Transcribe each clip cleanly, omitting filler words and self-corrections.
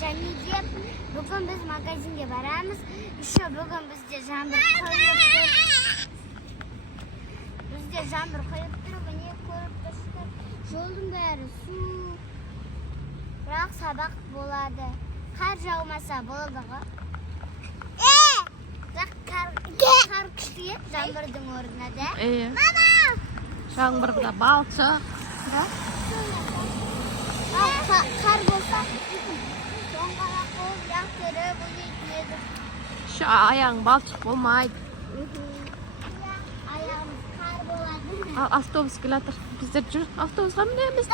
және де бүгін біз магазинге барамыз. Еще бүгін бізде жаңбыр құйып тұр. Міне көріп тұрсыздар. Жолдың бәрі су. Бірақ сабақ болады. Қар жаумаса болды ғой. Қар күшті жаңбырдың орнына да. Мама! Жаңбырда балчық. Қар болса, тоңғалақ болып яқтырып өйтеді. Аяғың балчық болмайды. Аяғымыз қар болады. Автобус келатыр. Біздер жүр, автобусқа мінеміз.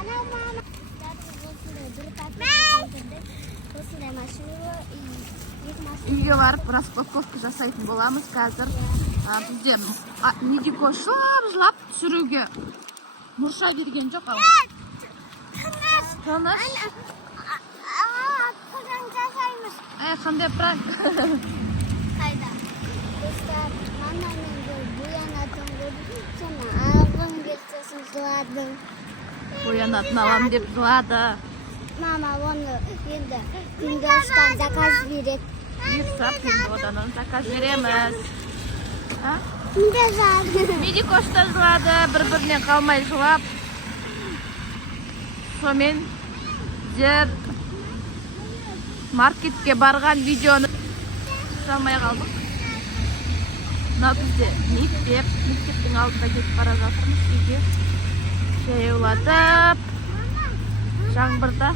Анау мама. Осындай машина. Үйге барып распаковка жасайтын боламыз қазір. Бізде Медико жылап түсіруге мұрша берген жоқ. Тыныш. Қандай пранк? Қайда? Достар, мамамен боянатын көрдім. Соны алғым келсе жыладым. Боянатын алам деп жылады. Мама оны енді Пиндостан заказ береді. Бұйырса Пиндодан заказ береміз. Медикоштан жылады, бір-бірінен қалмай жылап. Сомен жер маркетке барған видеоны жасамай қалдық. Мына бізде мектептің алдында кетіп бара жатырмыз үйге. Жаяулатып, жаңбырда.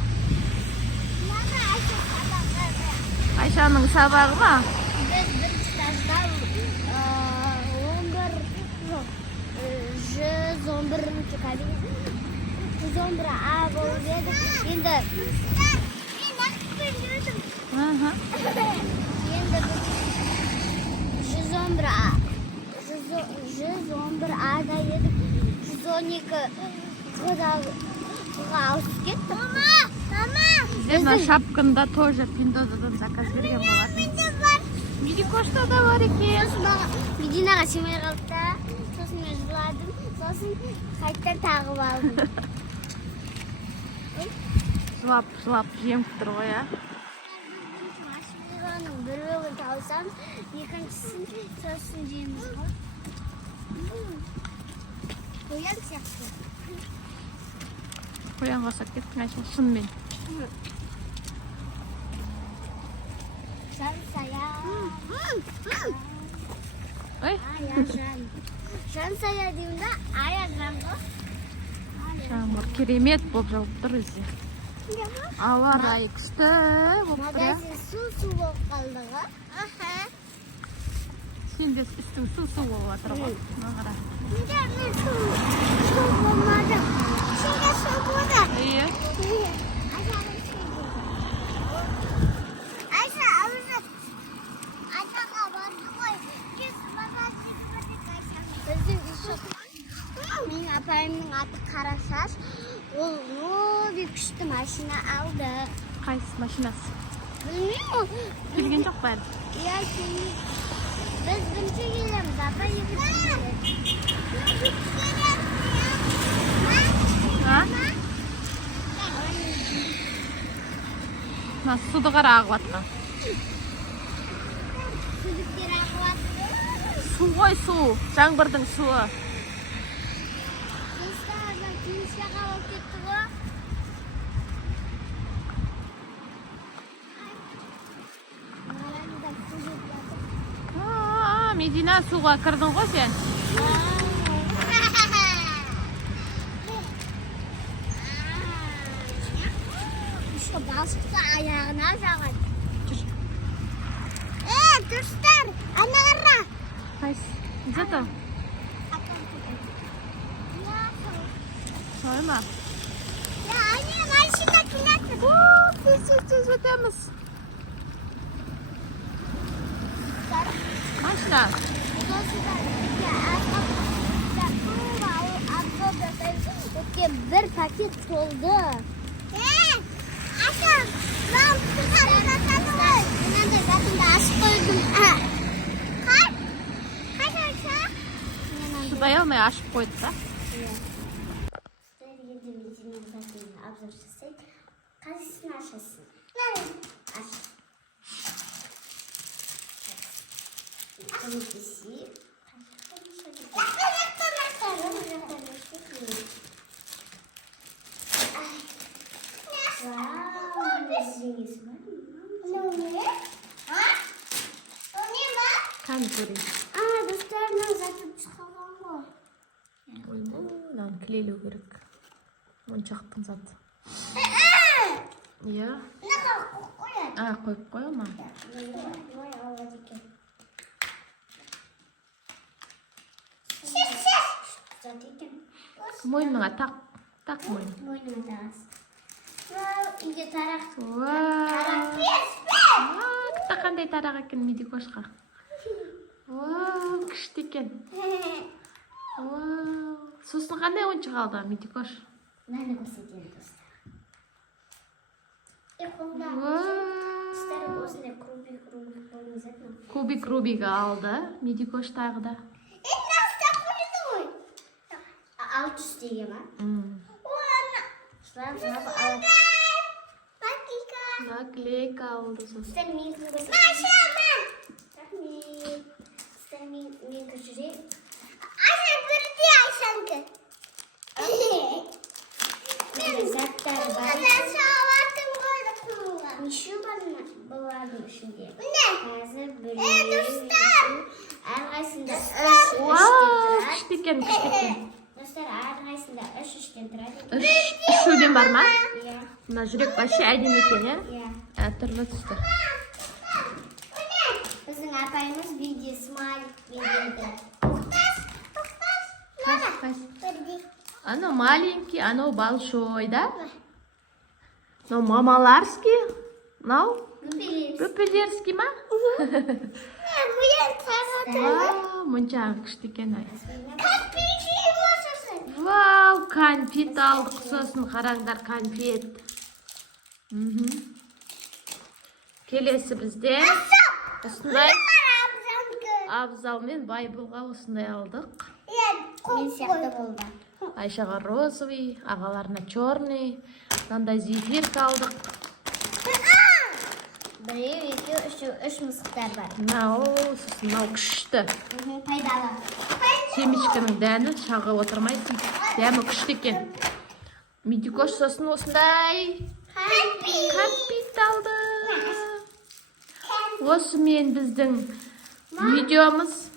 Айшаның сабағы ма? Біз бірінші тажда 111-ші кабинет 111А болып еді. Енді енді 111Ада едік. 112-ға ауысып кетті. Мына шапкында тоже Пиндодан заказ берген болады. Медикошта да бар екен. Мединаға семей қалды да. Сосын мен жыладым. Сосын қайттан тағып алдым. Жылап жем тұр ғой, а? Машинаның бір бөлігін таусам, екіншісін сосын жейміз ғой. Қоян сияқты. Қоян қосақ кеттің, Айша, шынымен. Жансая. Жансая деймін да, аяқ жан ғой. Жаңбыр керемет болып жауып тұр өзі. Ауа райы күшті болып тұр. Магазин су болып қалды ғой. Сен де үстің су болып жатыр ғой. Мағара. Неге мен су болмадым? Сенде су болды. Иә. Айша, ауызы Айшаға барды ғой. Кес магазин көрдік Айша. Біздің үйші. Менің апайымның аты Қарашаш. Ол новый күшті машина алды. Қайсы машинасы? Білмеймін ол. Келген жоқ бәрі. Иә, келмейді. Біз бірінші келеміз, апа екінші келеміз. Суды қара ағып атқан. Сүліктер ағып атты. Су ғой, су. Жаңбырдың суы. Достардан күйінші қалып кетті ғой. Медина, суға кірдің ғой сен? Еще балшықты аяғына жағады. Жүр. Достар, ана қара. Қайсы? Где-то? Солай ма? Ане, машина келеді. Тез өтеміз. Машина. Өткен бір пакет толды. Аша, мынау қағазды ғой. Мынандай затымды ашып қойдым. Қай Аша? Шыдай алмай ашып қойды да. Енді Мединаның затымен обзор жасайды. Қайсысын ашасың? Аш. Көмектесейін. Қаны көрейін. Достарынан затып шығалған ғой. Ойбу, мынаны кілелеу керек. Моншақтың заты. Иә. Қойып қоя ма? Мойныңа тақ мойын. Мойныңа тағасың. Үйде тарақ. Қандай тарақ екен Медикошқа. Күшті екен. Сосын қандай ойыншық алды Медикош? Мені көрсетейін достар. Достар осындай кубик болмызады. Кубик алды Медикош тағы да. 600 деген ма? Жылап алып. Наклейка алды сосын. Достар мен көрсетейін. Достар мен көшірейін. Айшан көрді Айшанды. Заттар бар. Неше балардың ішінде? Қазір әрқайсында Күшті екен. Достар, әрқайсында 3-3-тен тұрады. 3 өлең бар ма? Иә. Мына жүрек башы әдем екен, Иә. Түрлі түсті. Біздің апайымыз видео смайлик видеода. Анау маленький, анау большой, да? Анау мамаларский, анау пөпелерский ма? Мұнша күшті екен ай. Вау, конфет алдық сосын, қараңдар конфет. Келесі бізде осындай Абзал мен Байболға осындай алдық. Мен сияқты болды. Айшаға розовый, ағаларына черный, мынандай зефирка алдық. Біреу, екеу, үш мысықтар бар. Мынау күшті. Пайдалы. Семечканың дәні шағы отырмайсың. Дәмі күшті екен. Медикош сосын осындай конфет алды. Осымен біздің видеомыз